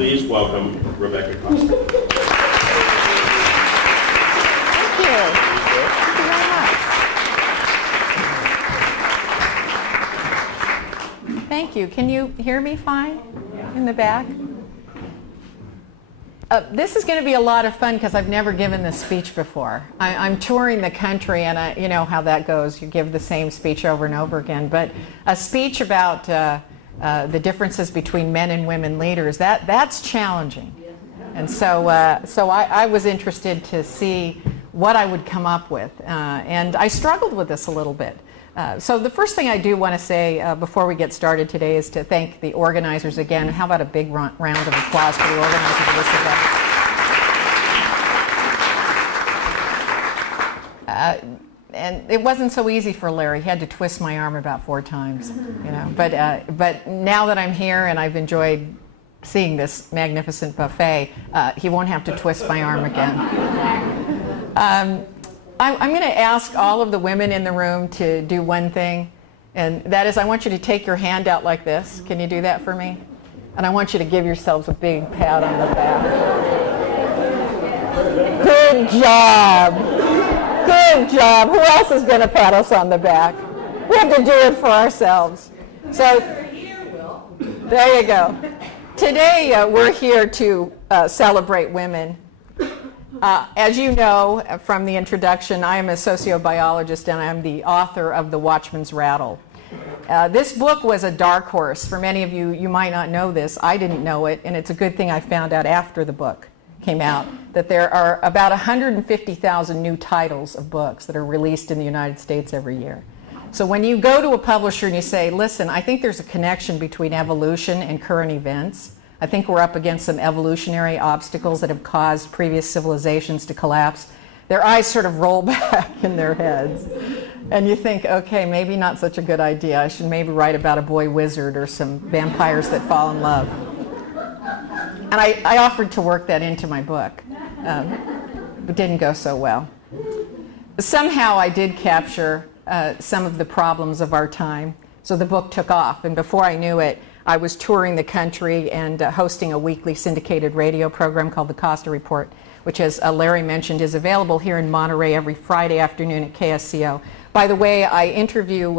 please welcome Rebecca Costa. Thank you. Thank you very much. Thank you. Can you hear me fine in the back? This is going to be a lot of fun because I've never given this speech before. I'm touring the country, and you know how that goes. You give the same speech over and over again. But a speech about the differences between men and women leaders, that's challenging. And so I was interested to see what I would come up with. And I struggled with this a little bit. So the first thing I do want to say before we get started today is to thank the organizers again. How about a big round of applause for the organizers of this event? And it wasn't so easy for Larry. He had to twist my arm about 4 times, you know. But now that I'm here and I've enjoyed seeing this magnificent buffet, he won't have to twist my arm again. I'm going to ask all of the women in the room to do one thing, and that is I want you to take your hand out like this. Can you do that for me? And I want you to give yourselves a big pat on the back. Good job. Good job. Who else is going to pat us on the back? We have to do it for ourselves. So there you go. Today we're here to celebrate women. As you know from the introduction, I am a sociobiologist and I'm the author of The Watchman's Rattle. This book was a dark horse. For many of you, you might not know this. I didn't know it, and it's a good thing I found out after the book came out, that there are about 150,000 new titles of books that are released in the United States every year. So when you go to a publisher and you say, listen, I think there's a connection between evolution and current events. I think we're up against some evolutionary obstacles that have caused previous civilizations to collapse. Their eyes sort of roll back in their heads. And you think, okay, maybe not such a good idea. I should maybe write about a boy wizard or some vampires that fall in love. And I offered to work that into my book, but didn't go so well. Somehow I did capture some of the problems of our time, so the book took off. And before I knew it, I was touring the country and hosting a weekly syndicated radio program called the Costa Report, which, as Larry mentioned, is available here in Monterey every Friday afternoon at KSCO. By the way, I interview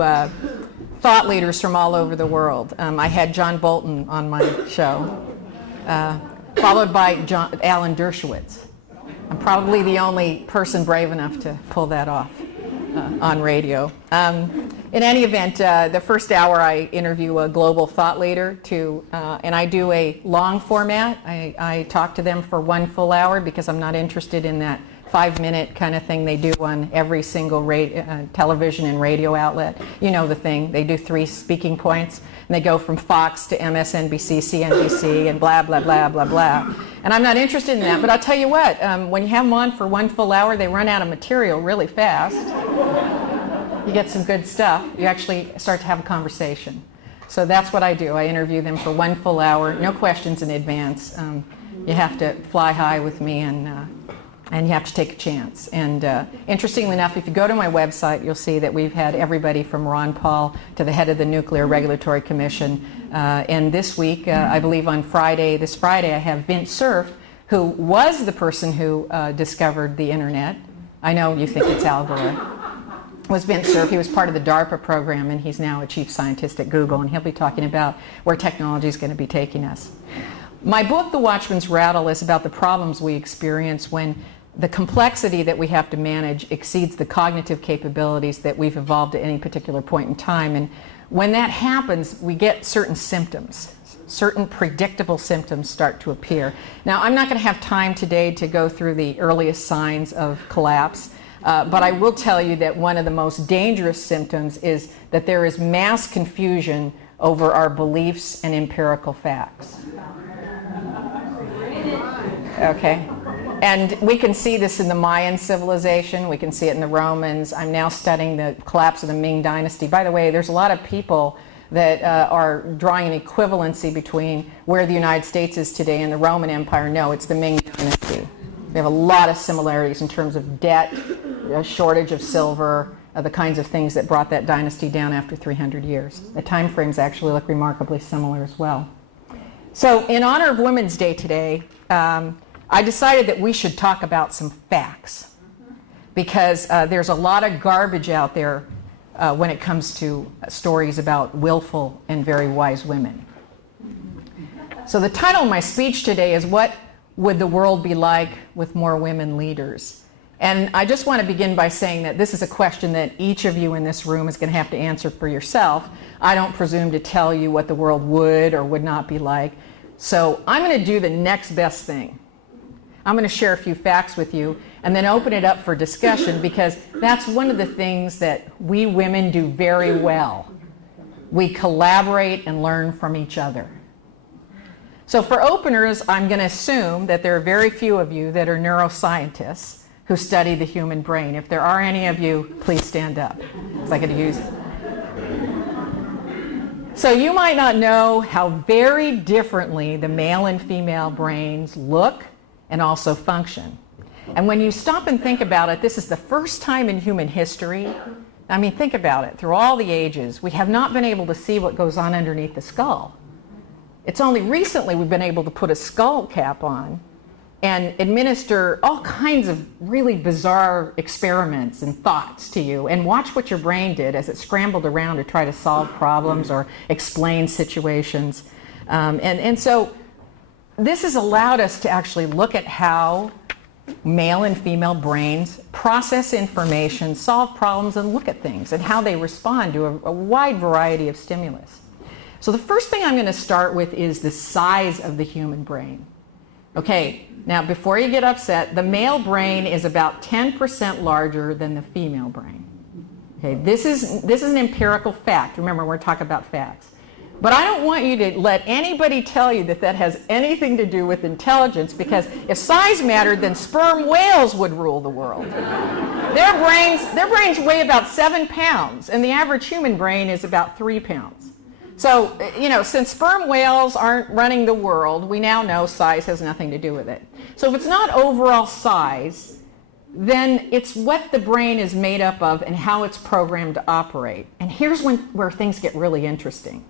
thought leaders from all over the world. I had John Bolton on my show, followed by Alan Dershowitz. I'm probably the only person brave enough to pull that off on radio. In any event, the first hour I interview a global thought leader and I do a long format. I talk to them for 1 full hour because I'm not interested in that 5-minute kind of thing they do on every single television and radio outlet. You know the thing. They do 3 speaking points, and they go from Fox to MSNBC, CNBC, and blah, blah, blah, blah, blah. And I'm not interested in that, but I'll tell you what, when you have them on for 1 full hour, they run out of material really fast. You get some good stuff. You actually start to have a conversation. So that's what I do. I interview them for 1 full hour, no questions in advance. You have to fly high with me, and you have to take a chance. And interestingly enough, if you go to my website, you'll see that we've had everybody from Ron Paul to the head of the Nuclear Regulatory Commission. And this week, I believe on this Friday, I have Vint Cerf, who was the person who discovered the internet. I know you think it's Al Gore. Was Vint Cerf. He was part of the DARPA program, and he's now a chief scientist at Google, and he'll be talking about where technology is going to be taking us. My book, The Watchman's Rattle, is about the problems we experience when the complexity that we have to manage exceeds the cognitive capabilities that we've evolved at any particular point in time. And when that happens, we get certain symptoms. Certain predictable symptoms start to appear. Now, I'm not going to have time today to go through the earliest signs of collapse. But I will tell you that one of the most dangerous symptoms is that there is mass confusion over our beliefs and empirical facts. Okay? And we can see this in the Mayan civilization. We can see it in the Romans. I'm now studying the collapse of the Ming Dynasty. By the way, there's a lot of people that are drawing an equivalency between where the United States is today and the Roman Empire. No, it's the Ming Dynasty. We have a lot of similarities in terms of debt, a shortage of silver, the kinds of things that brought that dynasty down after 300 years. The time frames actually look remarkably similar as well. So in honor of Women's Day today, I decided that we should talk about some facts, because there's a lot of garbage out there when it comes to stories about willful and very wise women. So the title of my speech today is, What Would the World Be Like with More Women Leaders? And I just want to begin by saying that this is a question that each of you in this room is going to have to answer for yourself. I don't presume to tell you what the world would or would not be like. So I'm going to do the next best thing. I'm going to share a few facts with you and then open it up for discussion, because that's one of the things that we women do very well. We collaborate and learn from each other. So for openers, I'm going to assume that there are very few of you that are neuroscientists who study the human brain. If there are any of you, please stand up, because I could use it. So you might not know how very differently the male and female brains look and also function. And when you stop and think about it, this is the first time in human history, I mean, think about it, through all the ages, we have not been able to see what goes on underneath the skull. It's only recently we've been able to put a skull cap on and administer all kinds of really bizarre experiments and thoughts to you, and watch what your brain did as it scrambled around to try to solve problems or explain situations. And so this has allowed us to actually look at how male and female brains process information, solve problems, and look at things, and how they respond to a wide variety of stimulus. So the first thing I'm going to start with is the size of the human brain. Okay, now before you get upset, the male brain is about 10% larger than the female brain. Okay, this is an empirical fact. Remember, we're talking about facts. But I don't want you to let anybody tell you that that has anything to do with intelligence, because if size mattered, then sperm whales would rule the world. Their brains weigh about 7 pounds, and the average human brain is about 3 pounds. So, you know, since sperm whales aren't running the world, we now know size has nothing to do with it. So if it's not overall size, then it's what the brain is made up of and how it's programmed to operate. And here's where things get really interesting.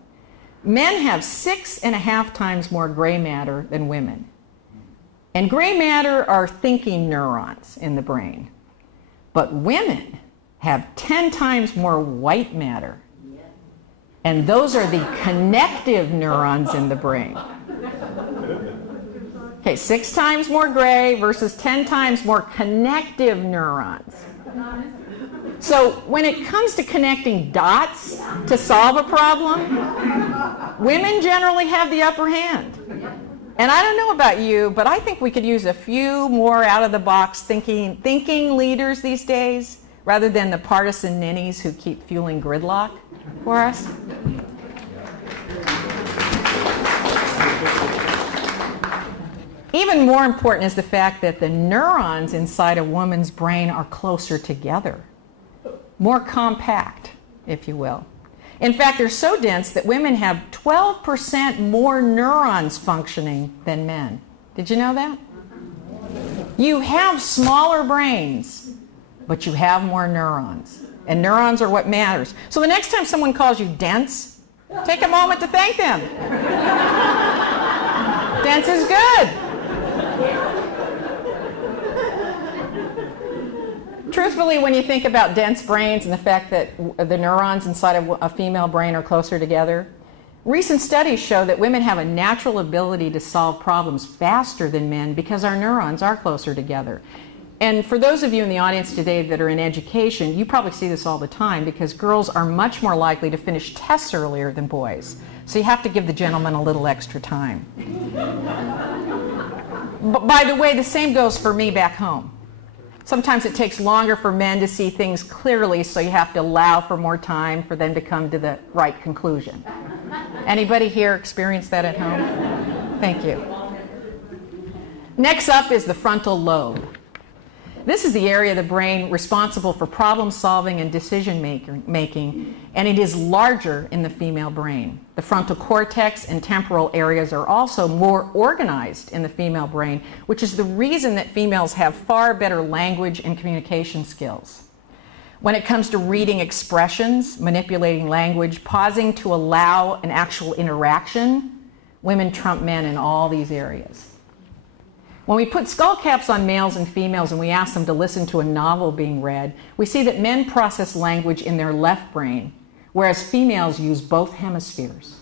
Men have 6.5 times more gray matter than women. And gray matter are thinking neurons in the brain. But women have 10 times more white matter. And those are the connective neurons in the brain. Okay, 6 times more gray versus 10 times more connective neurons. So when it comes to connecting dots to solve a problem, women generally have the upper hand. And I don't know about you, but I think we could use a few more out-of-the-box thinking leaders these days, rather than the partisan ninnies who keep fueling gridlock for us. Even more important is the fact that the neurons inside a woman's brain are closer together, more compact, if you will. In fact, they're so dense that women have 12% more neurons functioning than men. Did you know that? You have smaller brains, but you have more neurons. And neurons are what matters. So the next time someone calls you dense, take a moment to thank them. Dense is good. Truthfully, when you think about dense brains and the fact that the neurons inside of a female brain are closer together, recent studies show that women have a natural ability to solve problems faster than men because our neurons are closer together. And for those of you in the audience today that are in education, you probably see this all the time, because girls are much more likely to finish tests earlier than boys. So you have to give the gentleman a little extra time. But by the way, the same goes for me back home. Sometimes it takes longer for men to see things clearly, so you have to allow for more time for them to come to the right conclusion. Anybody here experience that at home? Thank you. Next up is the frontal lobe. This is the area of the brain responsible for problem solving and decision making, and it is larger in the female brain. The frontal cortex and temporal areas are also more organized in the female brain, which is the reason that females have far better language and communication skills. When it comes to reading expressions, manipulating language, pausing to allow an actual interaction, Women trump men in all these areas. When we put skull caps on males and females and we ask them to listen to a novel being read, we see that men process language in their left brain, whereas females use both hemispheres.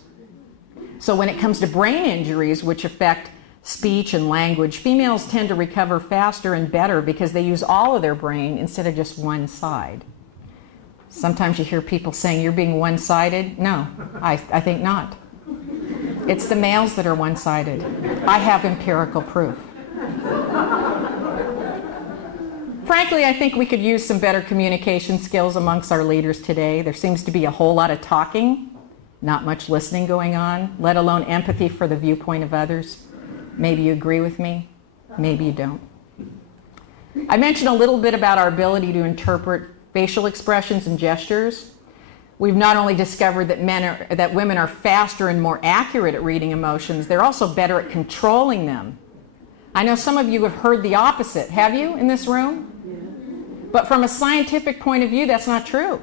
So when it comes to brain injuries, which affect speech and language, females tend to recover faster and better because they use all of their brain instead of just one side. Sometimes you hear people saying, you're being one-sided. No, I think not. It's the males that are one-sided. I have empirical proof. Frankly, I think we could use some better communication skills amongst our leaders today. There seems to be a whole lot of talking, not much listening going on, let alone empathy for the viewpoint of others. Maybe you agree with me, maybe you don't. I mentioned a little bit about our ability to interpret facial expressions and gestures. We've not only discovered that women are faster and more accurate at reading emotions, they're also better at controlling them. I know some of you have heard the opposite. Have you in this room? Yeah. But from a scientific point of view, that's not true.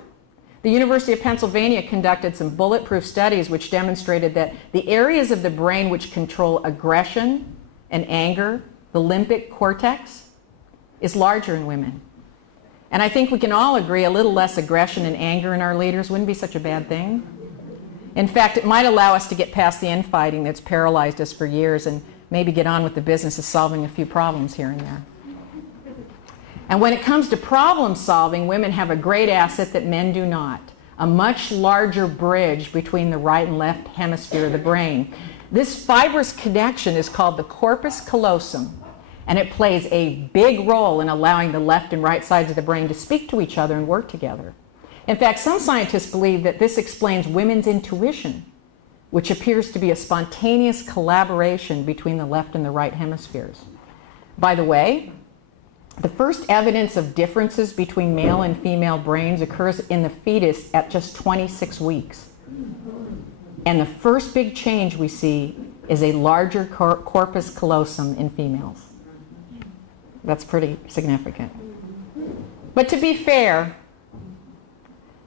The University of Pennsylvania conducted some bulletproof studies which demonstrated that the areas of the brain which control aggression and anger, the limbic cortex, is larger in women. And I think we can all agree a little less aggression and anger in our leaders wouldn't be such a bad thing. In fact, it might allow us to get past the infighting that's paralyzed us for years and maybe get on with the business of solving a few problems here and there. And when it comes to problem solving, women have a great asset that men do not, a much larger bridge between the right and left hemisphere of the brain. This fibrous connection is called the corpus callosum, and it plays a big role in allowing the left and right sides of the brain to speak to each other and work together. In fact, some scientists believe that this explains women's intuition, which appears to be a spontaneous collaboration between the left and the right hemispheres. By the way, the first evidence of differences between male and female brains occurs in the fetus at just 26 weeks. And the first big change we see is a larger corpus callosum in females. That's pretty significant. But to be fair,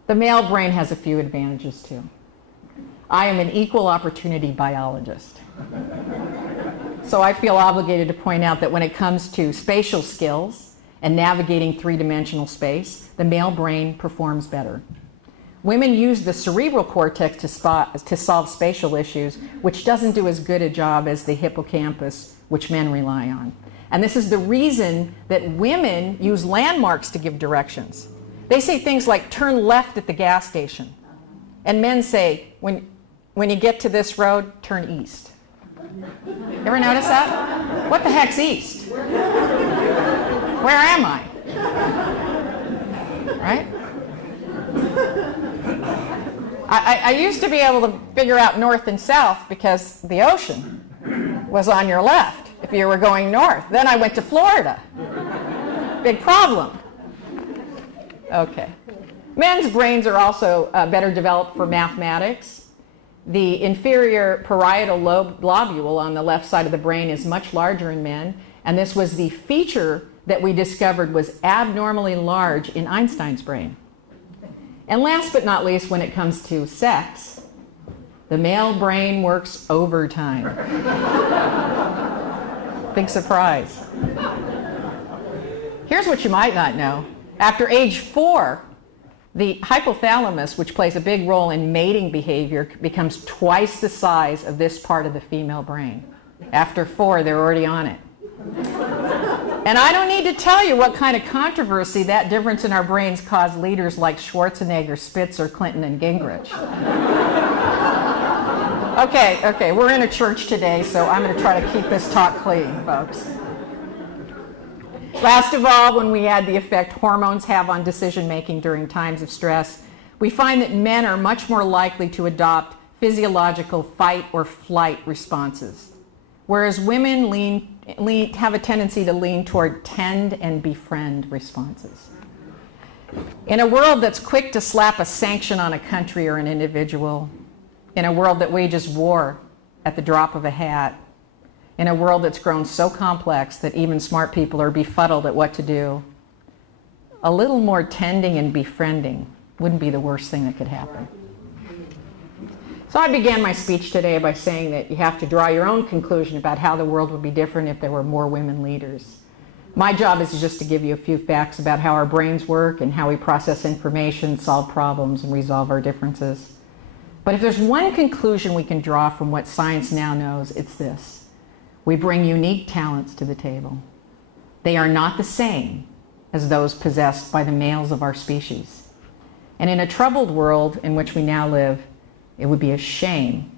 the male brain has a few advantages too. I am an equal opportunity biologist. So I feel obligated to point out that when it comes to spatial skills and navigating three-dimensional space, the male brain performs better. Women use the cerebral cortex to solve spatial issues, which doesn't do as good a job as the hippocampus, which men rely on. And this is the reason that women use landmarks to give directions. They say things like, turn left at the gas station. And men say, when you get to this road, turn east. Ever notice that? What the heck's east? Where am I? Right? I used to be able to figure out north and south because the ocean was on your left if you were going north. Then I went to Florida. Big problem. Okay. Men's brains are also better developed for mathematics. The inferior parietal lobule on the left side of the brain is much larger in men, and this was the feature that we discovered was abnormally large in Einstein's brain. And last but not least, when it comes to sex, the male brain works overtime. Big surprise. Here's what you might not know. After age 4, the hypothalamus, which plays a big role in mating behavior, becomes twice the size of this part of the female brain. After 4, they're already on it. And I don't need to tell you what kind of controversy that difference in our brains caused leaders like Schwarzenegger, Spitzer, Clinton, and Gingrich. Okay, we're in a church today, so I'm going to try to keep this talk clean, folks. Last of all, when we add the effect hormones have on decision-making during times of stress, we find that men are much more likely to adopt physiological fight or flight responses, whereas women have a tendency to lean toward tend and befriend responses. In a world that's quick to slap a sanction on a country or an individual, in a world that wages war at the drop of a hat, in a world that's grown so complex that even smart people are befuddled at what to do, a little more tending and befriending wouldn't be the worst thing that could happen. So I began my speech today by saying that you have to draw your own conclusion about how the world would be different if there were more women leaders. My job is just to give you a few facts about how our brains work and how we process information, solve problems, and resolve our differences. But if there's one conclusion we can draw from what science now knows, it's this. We bring unique talents to the table. They are not the same as those possessed by the males of our species. And in a troubled world in which we now live, it would be a shame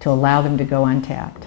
to allow them to go untapped.